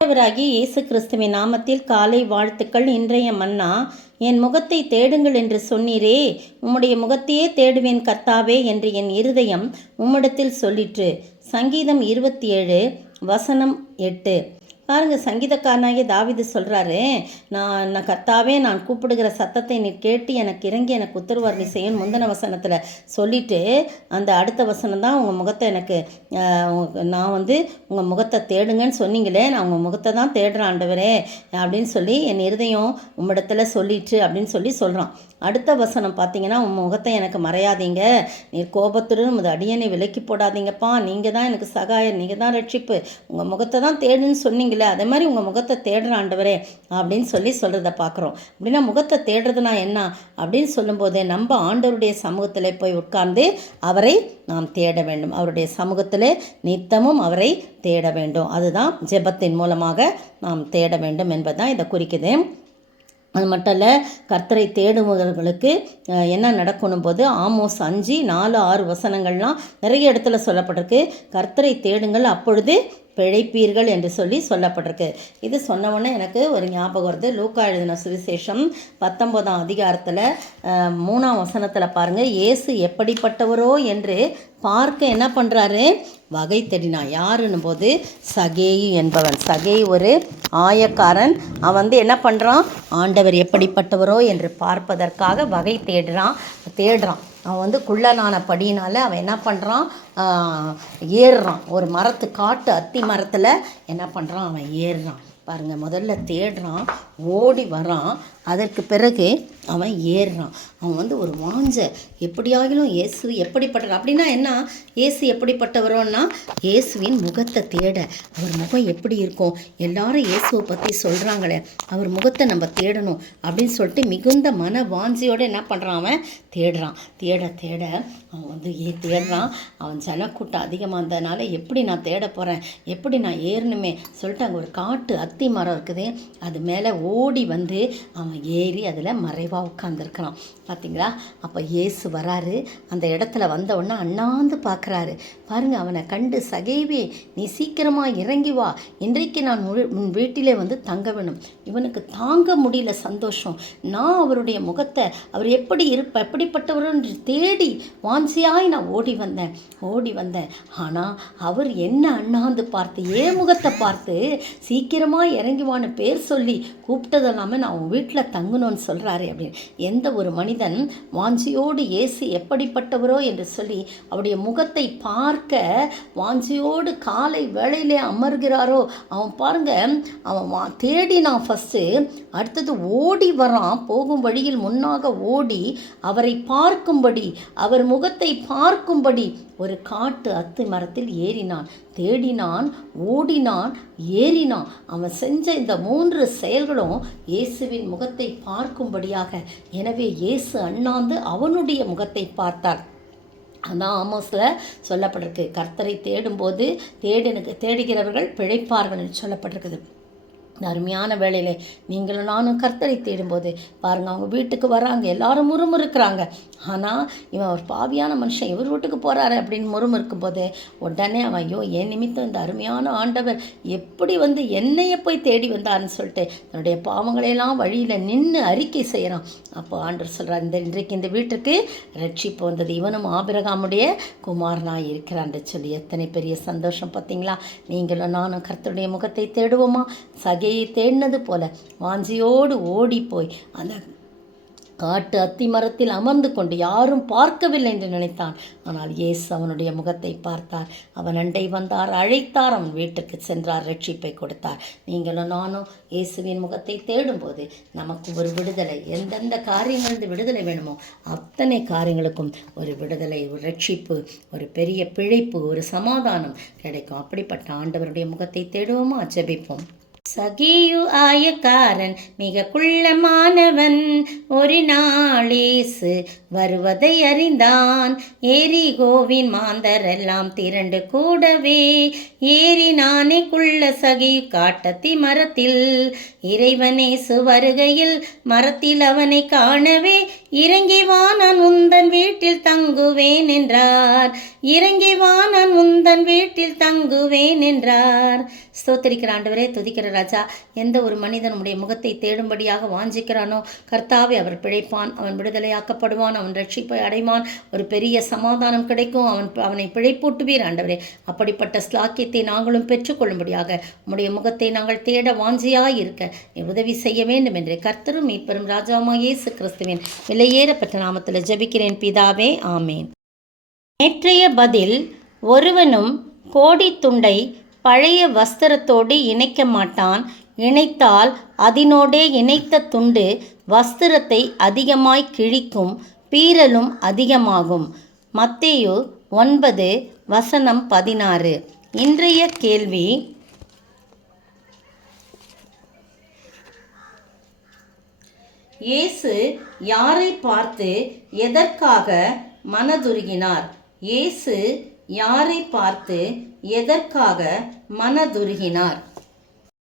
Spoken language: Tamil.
ஆண்டவராகிய இயேசு கிறிஸ்துவின் நாமத்தில் காலை வாழ்த்துக்கள். இன்றைய மன்னா, என் முகத்தை தேடுங்கள் என்று சொன்னீரே, உம்முடைய முகத்தையே தேடுவேன் கர்த்தாவே என்று என் இருதயம் உம்மிடத்தில் சொல்லிற்று. சங்கீதம் 27 வசனம் 8. பாருங்கள், சங்கீதக்காரனாகிய தாவீது சொல்கிறாரு, நான் கர்த்தாவே, நான் கூப்பிடுகிற சத்தத்தை நீ கேட்டு எனக்கு இறங்கி எனக்கு உத்தரவாதம் செய்யணும் முந்தின வசனத்தில் சொல்லிவிட்டு, அந்த அடுத்த வசனம் தான் உங்கள் முகத்தை எனக்கு நான் உங்கள் முகத்தை தேடுங்கன்னு சொன்னீங்களே, நான் உங்கள் முகத்தை தான் தேடுறேன் ஆண்டவரே அப்படின்னு சொல்லி என் இருதயம் உம்மிடத்தில் சொல்லிட்டு அப்படின்னு சொல்கிறான். அடுத்த வசனம் பார்த்தீங்கன்னா, உன் முகத்தை எனக்கு மறையாதீங்க, நீர் கோபத்துடன் உமது அடியனை விலக்கி போடாதீங்கப்பா, நீங்கள் தான் எனக்கு சகாயம், நீங்கள் தான் ரட்சிப்பு, உங்கள் முகத்தை தான் தேடுன்னு சொன்னீங்க, அதே மாதிரி உங்கள் முகத்தை தேடுற ஆண்டவரே அப்படின்னு சொல்கிறத பார்க்குறோம். அப்படின்னா முகத்தை தேடுறதுனா என்ன அப்படின்னு சொல்லும்போது, நம்ம ஆண்டவருடைய சமூகத்தில் போய் உட்கார்ந்து அவரை நாம் தேட வேண்டும். அவருடைய சமூகத்தில் நித்தமும் அவரை தேட வேண்டும். அதுதான் ஜெபத்தின் மூலமாக நாம் தேட வேண்டும் என்பதுதான் இதை குறிக்குது. அது மட்டும் இல்லை, கர்த்தரை தேடுபவர்களுக்கு என்ன நடக்கணும் போது ஆமோஸ் 5:4-6 வசனங்கள்லாம் நிறைய இடத்துல சொல்லப்பட்டிருக்கு. கர்த்தரை தேடுங்கள், அப்பொழுது பிழைப்பீர்கள் என்று சொல்லப்பட்டிருக்கு. இது சொன்னவுடனே எனக்கு ஒரு ஞாபகம் வருது. லூக்கா எழுதின சுவிசேஷம் 19ஆம் அதிகாரத்தில் 3ஆம் வசனத்தில் பாருங்கள், இயேசு எப்படிப்பட்டவரோ என்று பார்க்க என்ன பண்ணுறாரு, வகை தேடினான். யாருன்னு போது சகேயு என்பவன். சகேயு ஒரு ஆயக்காரன். அவன் என்ன பண்ணுறான், ஆண்டவர் எப்படிப்பட்டவரோ என்று பார்ப்பதற்காக வகை தேடுறான். அவன் குள்ளனான படியினால் அவன் என்ன பண்ணுறான், ஏறுறான். ஒரு காட்டு அத்தி மரத்தில் என்ன பண்ணுறான், அவன் ஏறுறான். பாருங்கள், முதல்ல தேடுறான், ஓடி வரான், அதற்கு பிறகு அவன் ஏறுறான். அவன் ஒரு வாஞ்ச, எப்படியாகிலும் இயேசு எப்படிப்பட்டவர் அப்படின்னா என்ன, இயேசு எப்படிப்பட்டவரோன்னா இயேசுவின் முகத்தை தேட. அவர் முகம் எப்படி இருக்கும், எல்லாரும் இயேசுவை பற்றி சொல்கிறாங்களே, அவர் முகத்தை நம்ம தேடணும் அப்படின்னு சொல்லிட்டு மிகுந்த மன வாஞ்சியோடு என்ன பண்ணுறான், அவன் தேடுறான். தேட அவன் தேடுறான். அவன் ஜனக்கூட்டம் அதிகமாக இருந்ததுனால எப்படி நான் தேட போகிறேன், எப்படி நான் ஏறணுமே சொல்லிட்டு அங்கே ஒரு காட்டு அத்தி மரம் இருக்குது, அது மேலே ஓடி அவன் ஏறி அதில் மறைவாக உட்காந்துருக்கிறான். பார்த்தீங்களா, அப்போ இயேசு வராரு. அந்த இடத்துல வந்தவுடனே அண்ணாந்து பார்க்குறாரு. பாருங்கள், அவனை கண்டு, சகேவே, நீ சீக்கிரமாக இறங்கி வா, இன்றைக்கு நான் உன் வீட்டிலே தங்க வேணும். இவனுக்கு தாங்க முடியல சந்தோஷம். நான் அவருடைய முகத்தை, அவர் எப்படிப்பட்டவரென்று தேடி வாஞ்சியாய் நான் ஓடி வந்தேன். ஆனால் அவர் என்ன அண்ணாந்து பார்த்து, ஏன் முகத்தை பார்த்து சீக்கிரமாக இறங்கிவான்னு பேர் சொல்லி கூப்பிட்டதெல்லாமல் நான் உன் வீட்டில் தங்கணும்னு சொல்கிறாரு அப்படின்னு. எந்த ஒரு மனிதன் வாஞ்சியோடு இயேசு எப்படிப்பட்டவரோ என்று சொல்லி அவருடைய முகத்தை பார்க்க வாஞ்சியோடு காலை வேளையிலே அமர்கிறாரோ, அவன் பாருங்க, அவன் தேடினான் ஃபஸ்ட்டு, அடுத்தது ஓடி வரான். போகும் வழியில் முன்னாக ஓடி அவரை பார்க்கும்படி, அவர் முகத்தை பார்க்கும்படி ஒரு காட்டு அத்தி மரத்தில் ஏறினான். தேடினான், ஓடினான், ஏறினான். அவன் செஞ்ச இந்த 3 செயல்களும் இயேசுவின் முகத்தை பார்க்கும்படியாக. எனவே இயேசு அண்ணாந்து அவனுடைய முகத்தை பார்த்தார். அதான் ஆமோஸில் சொல்லப்பட்டிருக்கு, கர்த்தரை தேடும்போது தேடுகிறவர்கள் பிழைப்பார்கள் என்று சொல்லப்பட்டிருக்குது. இந்த அருமையான வேளையிலே நீங்களும் நானும் கர்த்தரை தேடும்போது பாருங்கள், அவங்க வீட்டுக்கு வராங்க, எல்லாரும் முறுமுறுக்கிறாங்க. ஆனால் இவன் ஒரு பாவியான மனுஷன், இவர் வீட்டுக்கு போகிறாரு அப்படின்னு முறுமுறுக்கும் போது உடனே அவன், ஐயோ, என் நிமித்தம் இந்த அருமையான ஆண்டவர் எப்படி என்னையை போய் தேடி வந்தார்னு சொல்லிட்டு தன்னுடைய பாவங்களையெல்லாம் வழியில் நின்று அறிக்கை செய்கிறான். அப்போ ஆண்டவர் சொல்கிறார், இன்றைக்கு இந்த வீட்டுக்கு ரட்சிப்பு வந்தது, இவனும் ஆபிரகாமுடைய குமாரனாக இருக்கிறான்னு சொல்லி. எத்தனை பெரிய சந்தோஷம் பார்த்தீங்களா. நீங்களும் நானும் கர்த்தருடைய முகத்தை தேடுவோமா? தேடினது போல வாஞ்சியோடு ஓடி போய் அந்த காட்டு அத்தி மரத்தில் அமர்ந்து கொண்டு யாரும் பார்க்கவில்லை என்று நினைத்தான். ஆனால் இயேசு அவனுடைய முகத்தை பார்த்தார், அவன் அண்டை வந்தார், அழைத்தார், அவன் வீட்டுக்கு சென்றார், ரட்சிப்பை கொடுத்தார். நீங்களும் நானும் இயேசுவின் முகத்தை தேடும்போது நமக்கு ஒரு விடுதலை, எந்தெந்த காரியங்களிலிருந்து விடுதலை வேணுமோ அத்தனை காரியங்களுக்கும் ஒரு விடுதலை, ஒரு ரட்சிப்பு, ஒரு பெரிய பிழைப்பு, ஒரு சமாதானம் கிடைக்கும். அப்படிப்பட்ட ஆண்டவருடைய முகத்தை தேடுவோமா? ஜெபிப்போம். சகேயு ஆயக்காரன் மிக குள்ளமானவன். ஒரு நாள் இயேசு வருவதை அறிந்தான். எரிகோவின் மாந்தரெல்லாம் திரண்டு கூடவே ஏறினானே குள்ள சகேயு காட்டத்தி மரத்தில். இறைவனேசு வருகையில் மரத்தில் அவனை காணவே, இறங்கி வா, நான் உந்தன் வீட்டில் தங்குவேன் என்றார். இறங்கி வா, நான் உந்தன் வீட்டில் தங்குவேன் என்றார். ஸ்தோத்திரிக்கிற ஆண்டவரே, துதிக்கிற ராஜா. எந்த ஒரு மனிதன் உம்முடைய முகத்தை தேடும்படியாக வாஞ்சிக்கிறானோ கர்த்தாவே அவர் பிழைப்பான், அவன் விடுதலையாக்கப்படுவான், அவன் ரட்சிப்பை அடைவான், ஒரு பெரிய சமாதானம் கிடைக்கும், அவனை பிழைப்பூட்டுவீர் ஆண்டவரே. அப்படிப்பட்ட ஸ்லாக்கியத்தை நாங்களும் பெற்றுக்கொள்ளும்படியாக உம்முடைய முகத்தை நாங்கள் தேட வாஞ்சியாயிருக்க உதவி செய்ய வேண்டும் என்று கர்த்தரும் மீட்பரும் ராஜாவுமாகிய இயேசு கிறிஸ்துவின் விலையேறப்பட்ட நாமத்தில் ஜெபிக்கிறேன் பிதாவே, ஆமேன். நேற்றைய பதில்: ஒருவனும் கோடி துண்டை பழைய வஸ்திரத்தோடு இணைக்க மாட்டான், இணைத்தால் அதனோடே இணைத்த துண்டு வஸ்திரத்தை அதிகமாய் கிழிக்கும், பீறலும் அதிகமாகும். மத்தேயு 9:16. இன்றைய கேள்வி: இயேசு யாரை பார்த்து எதற்காக மனதுருகினார்? இயேசு யாரை பார்த்து எதற்காக மனதுருகினார்?